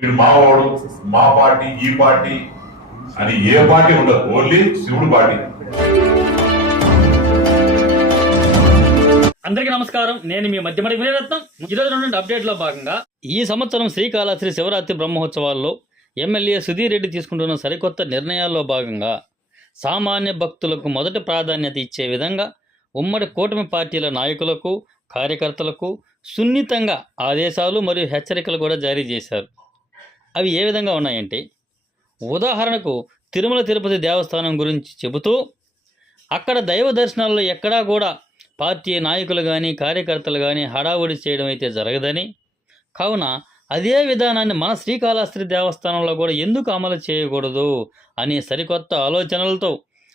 వీడు మావాడు మా పార్టీ ఈ పార్టీ అని ఏ పార్టీ ఉండదు. ఓన్లీ శివుడు పార్టీ. అందరికీ నమస్కారం. నేను మీ మధ్యమడి వినయరత్నం ఈరోజు నుండి అప్డేట్లో భాగంగా ఈ సంవత్సరం శ్రీకాళహస్తి శివరాత్రి బ్రహ్మోత్సవాల్లో ఎమ్మెల్యే సుధీర్ రెడ్డి తీసుకుంటున్న సరికొత్త నిర్ణయాల్లో భాగంగా సామాన్య భక్తులకు మొదటి ప్రాధాన్యత ఇచ్చే విధంగా ఉమ్మడి కూటమి పార్టీల నాయకులకు కార్యకర్తలకు సున్నితంగా ఆదేశాలు మరియు హెచ్చరికలు కూడా జారీ చేశారు. అవి ఏ విధంగా ఉన్నాయంటే ఉదాహరణకు తిరుమల తిరుపతి దేవస్థానం గురించి చెబుతూ అక్కడ దైవ దర్శనాల్లో ఎక్కడా కూడా పార్టీ నాయకులు కానీ కార్యకర్తలు కానీ హడావుడి చేయడం అయితే జరగదని కావున అదే విధానాన్ని మన శ్రీకాళహస్తి దేవస్థానంలో కూడా ఎందుకు అమలు చేయకూడదు అనే సరికొత్త ఆలోచనలతో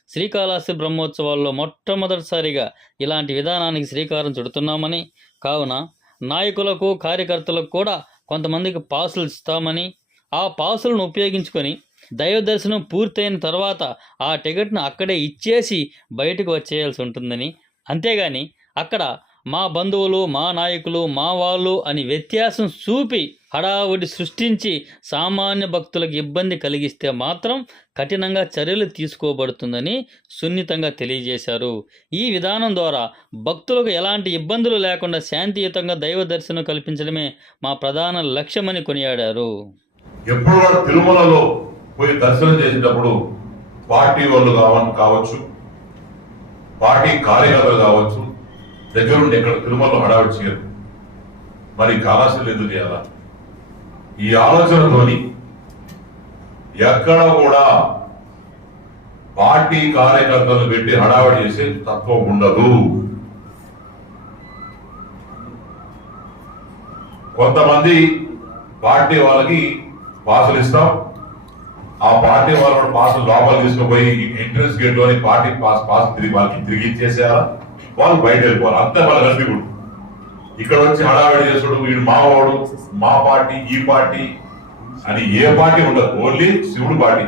శ్రీకాళహస్తి బ్రహ్మోత్సవాల్లో మొట్టమొదటిసారిగా ఇలాంటి విధానానికి శ్రీకారం చుడుతున్నామని కావున నాయకులకు కార్యకర్తలకు కూడా కొంతమందికి పాసులు ఇస్తామని ఆ పాసులను ఉపయోగించుకొని దైవ దర్శనం పూర్తయిన తర్వాత ఆ టికెట్ను అక్కడే ఇచ్చేసి బయటకు వచ్చేయాల్సి ఉంటుందని. అంతేగాని అక్కడ మా బంధువులు మా నాయకులు మా వాళ్ళు అని వ్యత్యాసం చూపి హడావుడి సృష్టించి సామాన్య భక్తులకు ఇబ్బంది కలిగిస్తే మాత్రం కఠినంగా చర్యలు తీసుకోబడుతుందని సున్నితంగా తెలియజేశారు. ఈ విధానం ద్వారా భక్తులకు ఎలాంటి ఇబ్బందులు లేకుండా శాంతియుతంగా దైవ దర్శనం కల్పించడమే మా ప్రధాన లక్ష్యమని కొనియాడారు. ఎప్పుడు తిరుమలలో పోయి దర్శనం చేసేటప్పుడు పార్టీ వాళ్ళు కావ కావచ్చు. పార్టీ కార్యకర్తలు కావచ్చు. దగ్గరుండి ఎక్కడ తిరుమలలో హడావిడి చేయరు. మరి కాళాశాలు ఎందుకు చేయాలా? ఈ ఆలోచనతోని ఎక్కడ కూడా పార్టీ కార్యకర్తలు పెట్టి హడావిడి చేసే తత్వం ఉండదు. కొంతమంది పార్టీ వాళ్ళకి పాసులు ఇస్తాం. ఆ పార్టీ వాళ్ళు కూడా పాసులు లోపల తీసుకుపోయి ఎంట్రన్స్ గేట్లోని పార్టీ పాస్ పాస్ తిరిగి వాళ్ళకి తిరిగి ఇచ్చేసేయాలా? వాళ్ళు బయట వెళ్ళిపోవాలి అంతే వాళ్ళ కనిపించడు ఇక్కడ వచ్చి హడావిడి చేసుడు వీడు మావాడు మా పార్టీ ఈ పార్టీ అని ఏ పార్టీ ఉండదు. ఓన్లీ శివుడు పార్టీ.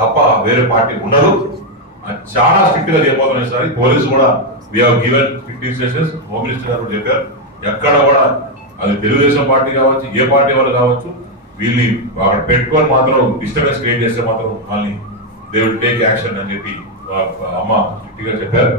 తప్ప వేరే పార్టీ ఉండదు. అది చాలా స్ట్రిక్ట్గా చెప్పబోతున్నాయి సార్ పోలీసు కూడా we have fifteen sessions home minister గారు చెప్పారు. ఎక్కడ కూడా అది తెలుగుదేశం పార్టీ కావచ్చు ఏ పార్టీ వాళ్ళు కావచ్చు వీళ్ళని అక్కడ పెట్టుకొని మాత్రం డిస్టర్బెన్స్ క్రియేట్ చేస్తే మాత్రం వాళ్ళని దే విల్ టేక్ యాక్షన్ అని చెప్పి అమ్మ గట్టిగా చెప్పారు.